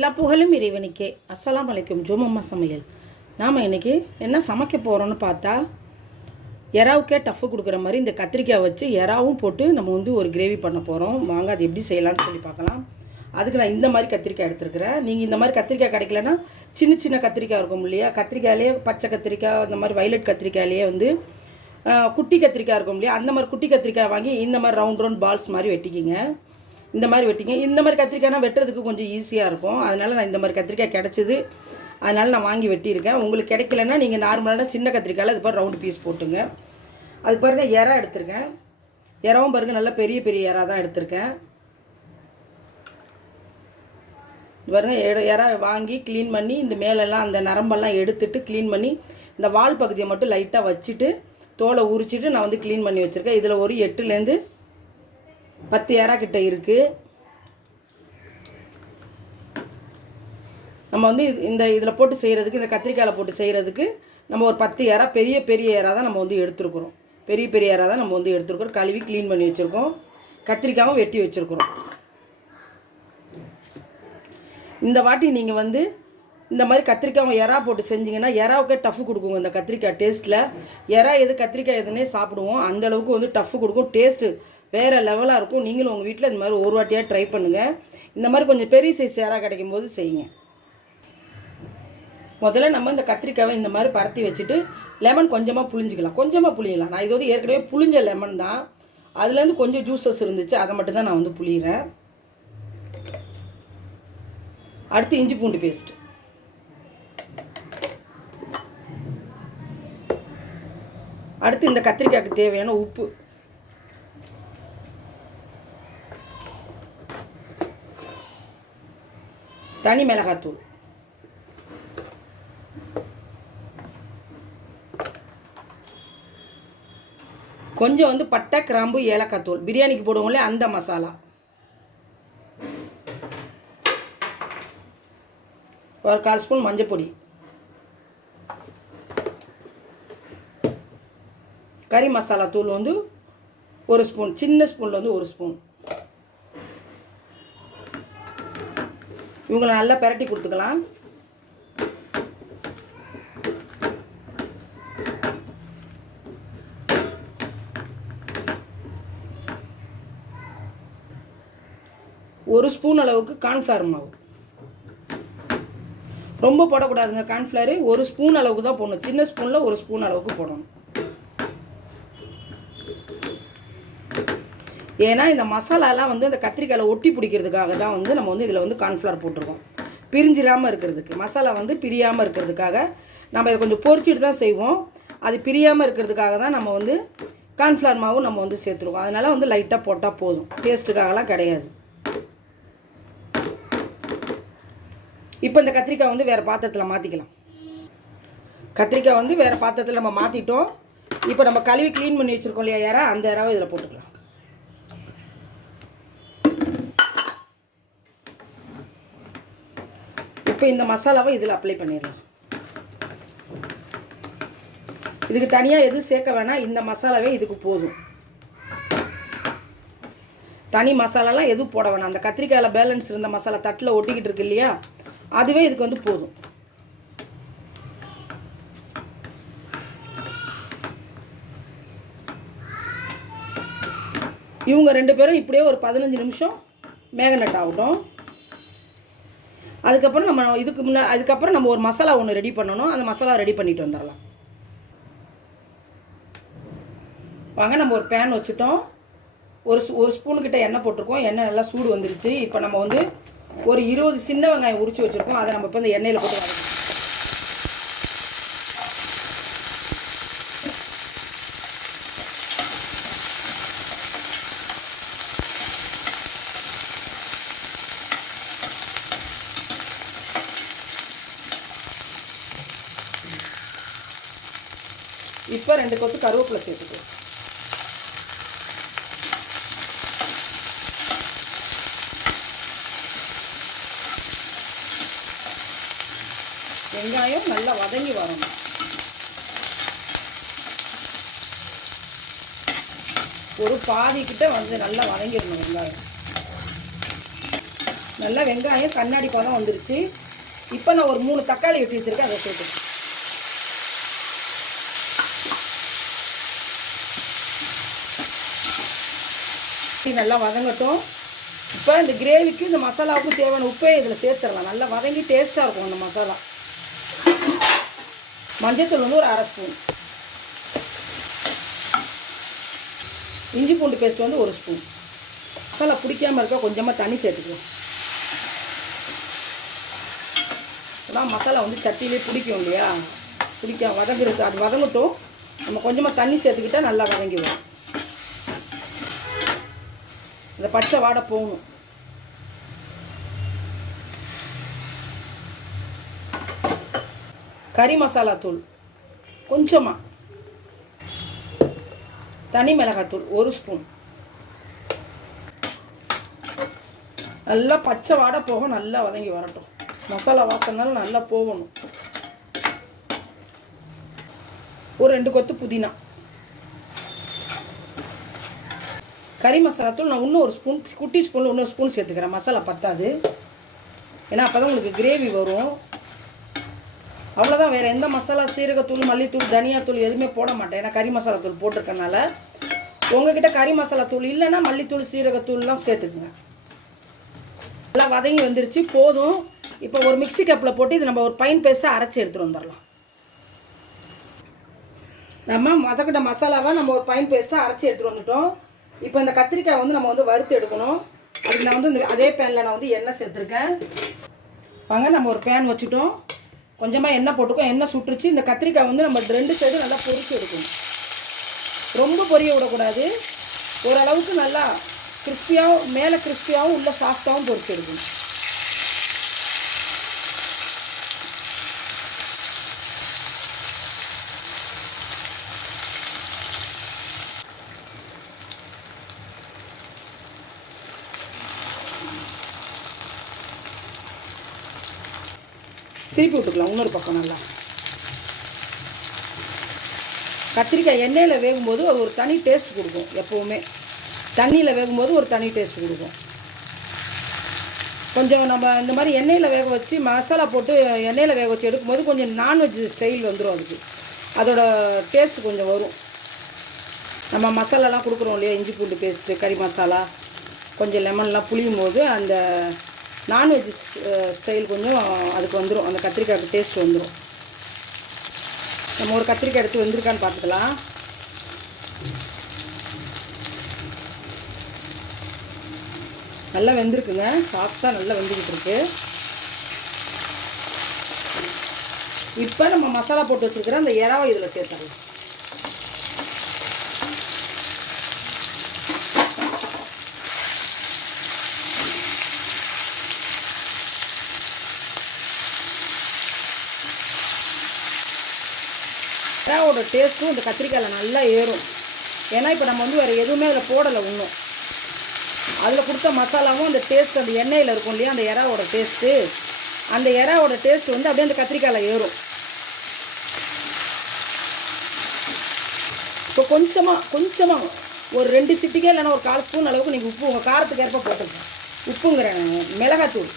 எல்லா புகழும் இறைவனுக்கே. அஸ்லாம் அலைக்கும். ஜோமம்மா சமையல். நாம் இன்றைக்கி என்ன சமைக்க போகிறோன்னு பார்த்தா எறாவுக்கே டஃப்பு கொடுக்குற மாதிரி இந்த கத்திரிக்காய் வச்சு எறாவும் போட்டு நம்ம வந்து ஒரு கிரேவி பண்ண போகிறோம் வாங்க அது எப்படி செய்யலாம்னு சொல்லி பார்க்கலாம். அதுக்கு நான் இந்த மாதிரி கத்திரிக்காய் எடுத்துருக்குறேன். நீங்கள் இந்த மாதிரி கத்திரிக்காய் கிடைக்கலன்னா சின்ன சின்ன கத்திரிக்காய் இருக்கும் இல்லையா? கத்திரிக்காயிலே பச்சை கத்திரிக்காய் இந்த மாதிரி வயலட் கத்திரிக்காயிலேயே வந்து குட்டி கத்திரிக்காய் இருக்கும் இல்லையா? அந்த மாதிரி குட்டி கத்திரிக்காய் வாங்கி இந்த மாதிரி ரவுண்ட் ரவுண்ட் பால்ஸ் மாதிரி வெட்டிக்கிங்க. இந்த மாதிரி வெட்டிங்க. இந்த மாதிரி கத்திரிக்காய்னா வெட்டுறதுக்கு கொஞ்சம் ஈஸியாக இருக்கும். அதனால் நான் இந்த மாதிரி கத்திரிக்காய் கிடச்சிது. அதனால் நான் வாங்கி வெட்டியிருக்கேன். உங்களுக்கு கிடைக்கலன்னா நீங்கள் நார்மலான சின்ன கத்திரிக்காயில் அது பாரு ரவுண்டு பீஸ் போட்டுங்க. அது பாருங்கள் இறா எடுத்திருக்கேன். இறாவும் பாருங்கள் நல்லா பெரிய பெரிய இறா தான் எடுத்திருக்கேன். பாருங்க எட- இறா வாங்கி க்ளீன் பண்ணி இந்த மேலெல்லாம் அந்த நரம்பெல்லாம் எடுத்துட்டு க்ளீன் பண்ணி இந்த வால் பகுதியை மட்டும் லைட்டாக வச்சுட்டு தோலை உரிச்சிட்டு நான் வந்து க்ளீன் பண்ணி வச்சுருக்கேன். இதில் ஒரு எட்டுலேருந்து பத்து ஏரா கிட்ட இருக்குது நம்ம வந்து இது- இந்த இதில் போட்டு செய்கிறதுக்கு இந்த கத்திரிக்காயில் போட்டு செய்கிறதுக்கு நம்ம ஒரு பத்து ஏரா பெரிய பெரிய இறா தான் நம்ம வந்து எடுத்துருக்குறோம். பெரிய பெரிய இறா தான் நம்ம வந்து எடுத்துருக்குறோம். கழுவி க்ளீன் பண்ணி வச்சுருக்கோம். கத்திரிக்காயும் வெட்டி வச்சுருக்குறோம். இந்த வாட்டி நீங்கள் வந்து இந்த மாதிரி கத்திரிக்காய் எறா போட்டு செஞ்சீங்கன்னா எறாவுக்கே டஃப் கொடுக்குங்க இந்த கத்திரிக்காய் டேஸ்ட்டில் எறா எது கத்திரிக்காய் எதுனே சாப்பிடுவோம். அந்த அளவுக்கு வந்து டஃப் கொடுக்கும். டேஸ்ட்டு வேறு லெவலாக இருக்கும். நீங்களும் உங்கள் வீட்டில் இந்த மாதிரி ஒரு வாட்டியாக ட்ரை பண்ணுங்கள் இந்த மாதிரி கொஞ்சம் பெரிய சைஸ் சேராக கிடைக்கும் போது செய்யுங்க. முதல்ல நம்ம இந்த கத்திரிக்காவை இந்த மாதிரி பரத்தி வச்சுட்டு லெமன் கொஞ்சமாக புளிஞ்சிக்கலாம் கொஞ்சமாக புளியலாம் நான் இது வந்து ஏற்கனவே புளிஞ்ச லெமன் தான். அதுலேருந்து கொஞ்சம் ஜூஸஸ் இருந்துச்சு. அதை மட்டும் தான் நான் வந்து புளியிறேன் அடுத்து இஞ்சி பூண்டு பேஸ்ட் அடுத்து இந்த கத்திரிக்காய்க்கு தேவையான உப்பு. தனி மிளகாத்தூள். கொஞ்சம் வந்து பட்டை கிராம்பு ஏலக்காய் தூள். பிரியாணிக்கு போடுவோங்களே அந்த மசாலா. ஒரு கால் ஸ்பூன் மஞ்சப்பொடி கறி மசாலா தூள் வந்து ஒரு ஸ்பூன் சின்ன ஸ்பூனில் வந்து ஒரு ஸ்பூன். இவங்களை நல்லா பிரட்டி கொடுத்துக்கலாம். ஒரு ஸ்பூன் அளவுக்கு கார்ன்ஃப்ளவர் மாவு. ரொம்ப போடக்கூடாதுங்க கார்ன்ஃப்ளவர் ஒரு ஸ்பூன் அளவுக்கு தான் போடணும். சின்ன ஸ்பூனில் ஒரு ஸ்பூன் அளவுக்கு போடணும். ஏன்னா இந்த மசாலாலாம் வந்து அந்த கத்திரிக்காயில் ஒட்டி பிடிக்கிறதுக்காக தான் வந்து நம்ம வந்து இதில் வந்து கார்ன்ஃப்ளவர் போட்டிருக்கோம். பிரிஞ்சிடாமல் இருக்கிறதுக்கு. மசாலா வந்து பிரியாமல் இருக்கிறதுக்காக நம்ம இதை கொஞ்சம் பொறிச்சிட்டு தான் செய்வோம். அது பிரியாமல் இருக்கிறதுக்காக தான் நம்ம வந்து கார்ன்ஃப்ளவர் மாவும் நம்ம வந்து சேர்த்துருக்கோம். அதனால் வந்து லைட்டாக போட்டால் போதும். டேஸ்ட்டுக்காகலாம் கிடையாது. இப்போ இந்த கத்திரிக்காய் வந்து வேறு பாத்திரத்தில் மாற்றிக்கலாம் கத்திரிக்காய் வந்து வேறு பாத்திரத்தில் நம்ம மாற்றிட்டோம் இப்போ நம்ம கழுவி க்ளீன் பண்ணி வச்சுருக்கோம் இல்லையா யாரா? அந்த இறாவை இதில் போட்டுக்கலாம். இப்போ இந்த மசாலாவை இதில் அப்ளை பண்ணிடலாம். இதுக்கு தனியாக எதுவும் சேர்க்க வேணாம் இந்த மசாலாவே இதுக்கு போதும். தனி மசாலாலாம் எதுவும் போட வேணாம். அந்த கத்திரிக்காயில் பேலன்ஸ் இருந்த மசாலா தட்டில் ஒட்டிக்கிட்டு இருக்கு இல்லையா? அதுவே இதுக்கு வந்து போதும். இவங்க ரெண்டு பேரும் இப்படியே ஒரு பதினஞ்சு நிமிஷம் மேகனட் ஆகட்டும். அதுக்கப்புறம் நம்ம இதுக்கு முன்னே அதுக்கப்புறம் நம்ம ஒரு மசாலா ஒன்று ரெடி பண்ணணும். அந்த மசாலா ரெடி பண்ணிட்டு வந்துடலாம். வாங்க நம்ம ஒரு பேன் வச்சுட்டோம். ஒரு ஒரு ஸ்பூனுக்கிட்ட எண்ணெய் போட்டிருக்கோம். எண்ணெய் நல்லா சூடு வந்துருச்சு. இப்போ நம்ம வந்து ஒரு இருபது சின்ன வெங்காயம் உரிச்சு வச்சுருக்கோம். அதை நம்ம இப்போ இந்த எண்ணெயில் போட்டு இப்போ ரெண்டு கொத்து கருவேப்பிலை சேர்த்துக்கோ. வெங்காயம் நல்லா வதங்கி வரணும். ஒரு பாதி வந்து நல்லா வதங்கிடணும் வெங்காயம். நல்லா வெங்காயம் கண்ணாடி பதம் வந்துருச்சு. இப்போ நான் ஒரு மூணு தக்காளி வெட்டி வச்சுருக்கேன் அதை சேர்த்துக்கேன் இது நல்லா வதங்கட்டும். இப்போ இந்த கிரேவிக்கு இந்த மசாலாவுக்கும் தேவையான உப்பே இதில் சேர்த்துடலாம். நல்லா வதங்கி டேஸ்ட்டாக இருக்கும் அந்த மசாலா. மஞ்சத்தூள் வந்து ஒரு அரை ஸ்பூன். இஞ்சி பூண்டு பேஸ்ட் வந்து ஒரு ஸ்பூன். மசாலா பிடிக்காமல் இருக்க கொஞ்சமாக தண்ணி சேர்த்துக்குவோம் அதான் மசாலா வந்து சட்டிலே பிடிக்கும் இல்லையா? பிடிக்க வதங்குறது அது வதங்கட்டும். நம்ம கொஞ்சமாக தண்ணி சேர்த்துக்கிட்டா நல்லா வதங்கிடும். இந்த பச்சை வாடை போகணும். கறி மசாலா தூள் கொஞ்சமாக தனி மிளகாத்தூள் ஒரு ஸ்பூன். நல்லா பச்சை வாடை போக நல்லா வதங்கி வரட்டும். மசாலா வாசனால நல்லா போகணும். ஒரு ரெண்டு கொத்து புதினா. கறி மசாலா தூள் நான் இன்னும் ஒரு ஸ்பூன் குட்டி ஸ்பூனில் இன்னொரு ஸ்பூன் சேர்த்துக்கிறேன். மசாலா பத்தாது. ஏன்னா அப்போ தான் உங்களுக்கு கிரேவி வரும். அவ்வளோதான் வேறு எந்த மசாலா சீரகத்தூள் மல்லித்தூள் தனியாத்தூள் எதுவுமே போட மாட்டேன். ஏன்னா கறி மசாலா தூள் போட்டிருக்கனால. உங்ககிட்ட கறி மசாலா தூள் இல்லைன்னா மல்லித்தூள் சீரகத்தூள்லாம் சேர்த்துக்குங்க. நல்லா வதங்கி வந்துருச்சு போதும். இப்போ ஒரு மிக்ஸி கப்பில் போட்டு இது நம்ம ஒரு பைன் பேஸ்ட்டாக அரைச்சி எடுத்துகிட்டு வந்துடலாம். நம்ம வதக்கிட்ட மசாலாவை நம்ம ஒரு பைன் பேஸ்ட்டாக அரைச்சி எடுத்துகிட்டு வந்துட்டோம். இப்போ இந்த கத்திரிக்காய் வந்து நம்ம வந்து வறுத்து எடுக்கணும். அதுக்கு நான் வந்து இந்த அதே பேனில் நான் வந்து எண்ணெய் சேர்த்துருக்கேன். வாங்க நம்ம ஒரு பேன் வச்சுட்டோம் கொஞ்சமாக எண்ணெய் போட்டுக்கோம் எண்ணெய் சுட்டுருச்சு. இந்த கத்திரிக்காய் வந்து நம்ம ரெண்டு சைடு நல்லா பொறிச்சு எடுக்கணும். ரொம்ப பொரிய விடக்கூடாது. ஓரளவுக்கு நல்லா கிறிஸ்பியாகவும் மேலே கிறிஸ்பியாகவும் உள்ள சாஃப்டாகவும் பொரிச்சு எடுக்கணும். திருப்பி விட்டுக்கலாம் இன்னொரு பக்கம் நல்லா. கத்திரிக்காய் எண்ணெயில் வேகும்போது அது ஒரு தனி டேஸ்ட் கொடுக்கும் எப்போவுமே. தண்ணியில் வேகும்போது ஒரு தனி டேஸ்ட் கொடுக்கும். கொஞ்சம் நம்ம இந்த மாதிரி எண்ணெயில் வேக வச்சு மசாலா போட்டு எண்ணெயில் வேக வச்சு எடுக்கும்போது கொஞ்சம் நான்வெஜ் ஸ்டைல் வந்துடும் அதுக்கு. அதோட டேஸ்ட் கொஞ்சம் வரும். நம்ம மசாலாலாம் கொடுக்குறோம் இல்லையா இஞ்சி பூண்டு பேஸ்ட்டு கறி மசாலா கொஞ்சம் லெமன்லாம் புளியும் போது அந்த நான்வெஜ் ஸ்டைல் uh, கொஞ்சம் அதுக்கு வந்துடும் அந்த கத்திரிக்காய்க்கு டேஸ்ட் வந்துடும் நம்ம ஒரு கத்திரிக்காய் எடுத்து வெந்திருக்கான்னு பார்த்துக்கலாம். நல்லா வெந்திருக்குங்க. சாஃப்டாக நல்லா வெந்துக்கிட்டு இருக்கு. இப்போ நம்ம மசாலா போட்டு வச்சுருக்கிற அந்த இறாவை இதில் சேர்த்துறோம் வட்டாவோட டேஸ்ட்டும் இந்த கத்திரிக்காயில் நல்லா ஏறும். ஏன்னா இப்போ நம்ம வந்து வேறு எதுவுமே அதில் போடலை ஒன்றும் அதில் கொடுத்த மசாலாவும் அந்த டேஸ்ட் அந்த எண்ணெயில் இருக்கும் இல்லையா அந்த இறாவோட டேஸ்ட்டு அந்த இறாவோட டேஸ்ட் வந்து அப்படியே அந்த கத்திரிக்காயில் ஏறும். இப்போ கொஞ்சமாக கொஞ்சமாக ஒரு ரெண்டு சிட்டிக்கே இல்லைன்னா ஒரு கால் ஸ்பூன் அளவுக்கு நீங்கள் உப்பு உங்கள் காரத்துக்கு ஏற்ப போட்டுருக்கோம் உப்புங்கிறேன் நான். மிளகாத்தூள்.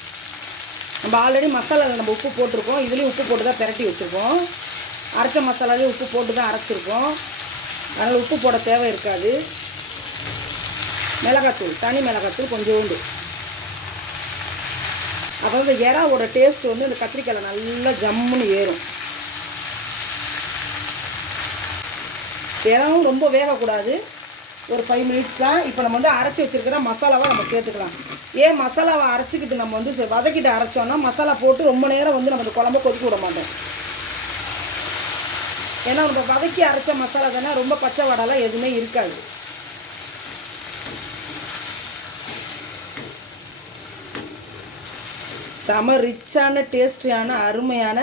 நம்ம ஆல்ரெடி மசாலாவில் நம்ம உப்பு போட்டிருக்கோம். இதுலேயும் உப்பு போட்டு தான் பிரட்டி வச்சுருக்கோம். அரைச்ச மசாலாவே உப்பு போட்டு தான் அரைச்சிருக்கோம். அதனால் உப்பு போட தேவை இருக்காது. மிளகாத்தூள் தனி மிளகாத்தூள் கொஞ்சோண்டு. அப்போ இந்த இறாவோட டேஸ்ட் வந்து இந்த கத்திரிக்காயில் நல்லா ஜம்முன்னு ஏறும். இறாவும் ரொம்ப வேகக்கூடாது. ஒரு ஃபைவ் மினிட்ஸ் தான். இப்போ நம்ம வந்து அரைச்சி வச்சுருக்கிற மசாலாவை நம்ம சேர்த்துக்கலாம். ஏன் மசாலாவை அரைச்சிக்கிட்டு நம்ம வந்து வதக்கிட்டு அரைச்சோன்னா மசாலா போட்டு ரொம்ப நேரம் வந்து நம்ம குழம்ப கொதிக்க விட மாட்டோம். ஏன்னா நம்ம வதக்கி அரைச்ச மசாலா தானே ரொம்ப பச்சை வடைலாம் எதுவுமே இருக்காது. செம ரிச்சான டேஸ்டியான அருமையான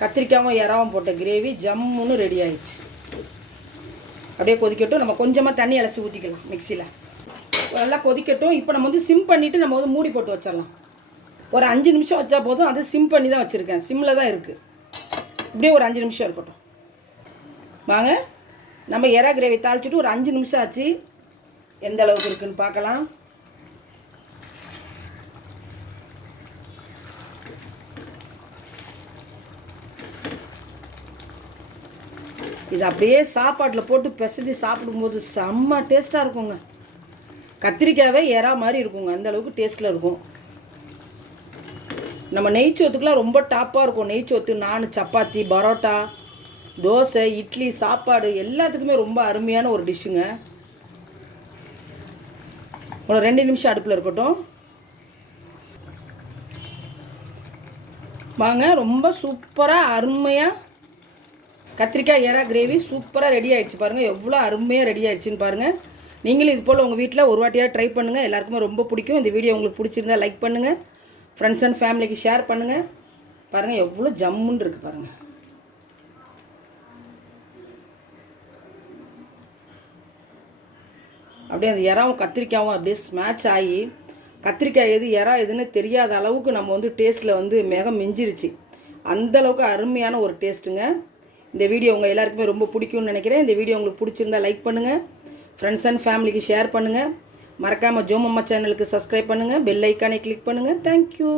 கத்திரிக்காவும் இறாவும் போட்ட கிரேவி ஜம்முன்னு ரெடி ஆயிடுச்சு. அப்படியே கொதிக்கட்டும். நம்ம கொஞ்சமாக தண்ணி அலசி ஊற்றிக்கலாம் மிக்சியில். நல்லா கொதிக்கட்டும். இப்போ நம்ம வந்து சிம் பண்ணிவிட்டு நம்ம வந்து மூடி போட்டு வச்சிடலாம். ஒரு அஞ்சு நிமிஷம் வச்சா போதும். அது சிம் பண்ணி தான் வச்சுருக்கேன். சிம்மில் தான் இருக்குது இப்படியே ஒரு அஞ்சு நிமிஷம் இருக்கட்டும். வாங்க. நம்ம எறா கிரேவி தாளிச்சிட்டு ஒரு அஞ்சு நிமிஷம் ஆச்சு. எந்த அளவுக்கு இருக்குன்னு பார்க்கலாம். இது அப்படியே சாப்பாட்டில் போட்டு பிசைஞ்சு சாப்பிடும்போது செம்ம டேஸ்ட்டாக இருக்குங்க. கத்திரிக்காவே எறா மாதிரி இருக்குங்க. அந்த அளவுக்கு டேஸ்ட்டில் இருக்கும். நம்ம நெய்ச்சோத்துக்குலாம் ரொம்ப டாப்பாக இருக்கும். நெய்ச்சோத்து நான் சப்பாத்தி பரோட்டா. தோசை இட்லி சாப்பாடு எல்லாத்துக்குமே ரொம்ப அருமையான ஒரு டிஷ்ஷுங்க. ஒரு ரெண்டு நிமிஷம் அடுப்பில் இருக்கட்டும். வாங்க ரொம்ப சூப்பராக அருமையாக கத்திரிக்காய் ஏரா கிரேவி சூப்பராக ரெடி ஆகிடுச்சு பாருங்கள் எவ்வளோ அருமையாக ரெடி ஆகிடுச்சின்னு பாருங்கள் நீங்களும் இது போல் உங்கள் வீட்டில் ஒரு வாட்டியாக ட்ரை பண்ணுங்கள் எல்லாருக்குமே ரொம்ப பிடிக்கும். இந்த வீடியோ உங்களுக்கு பிடிச்சிருந்தா லைக் பண்ணுங்கள் ஃப்ரெண்ட்ஸ் அண்ட் ஃபேமிலிக்கு ஷேர் பண்ணுங்கள் பாருங்கள் எவ்வளோ ஜம்முன்னு இருக்குது பாருங்கள் அப்படியே அந்த இறாவும் கத்திரிக்காயும் அப்படியே ஸ்மேட்ச் ஆகி கத்திரிக்காய் எது இறா எதுன்னு தெரியாத அளவுக்கு நம்ம வந்து டேஸ்ட்டில் வந்து மிக மிஞ்சிருச்சு. அந்த அளவுக்கு அருமையான ஒரு டேஸ்ட்டுங்க இந்த வீடியோ உங்கள் எல்லாருக்குமே ரொம்ப பிடிக்கும்னு நினைக்கிறேன். இந்த வீடியோ உங்களுக்கு பிடிச்சிருந்தா லைக் பண்ணுங்கள் ஃப்ரெண்ட்ஸ் அண்ட் ஃபேமிலிக்கு ஷேர் பண்ணுங்கள் மறக்காமல் ஜோமம்மா சேனலுக்கு சப்ஸ்கிரைப் பண்ணுங்கள் பெல் ஐக்கானை கிளிக் பண்ணுங்கள் தேங்க்யூ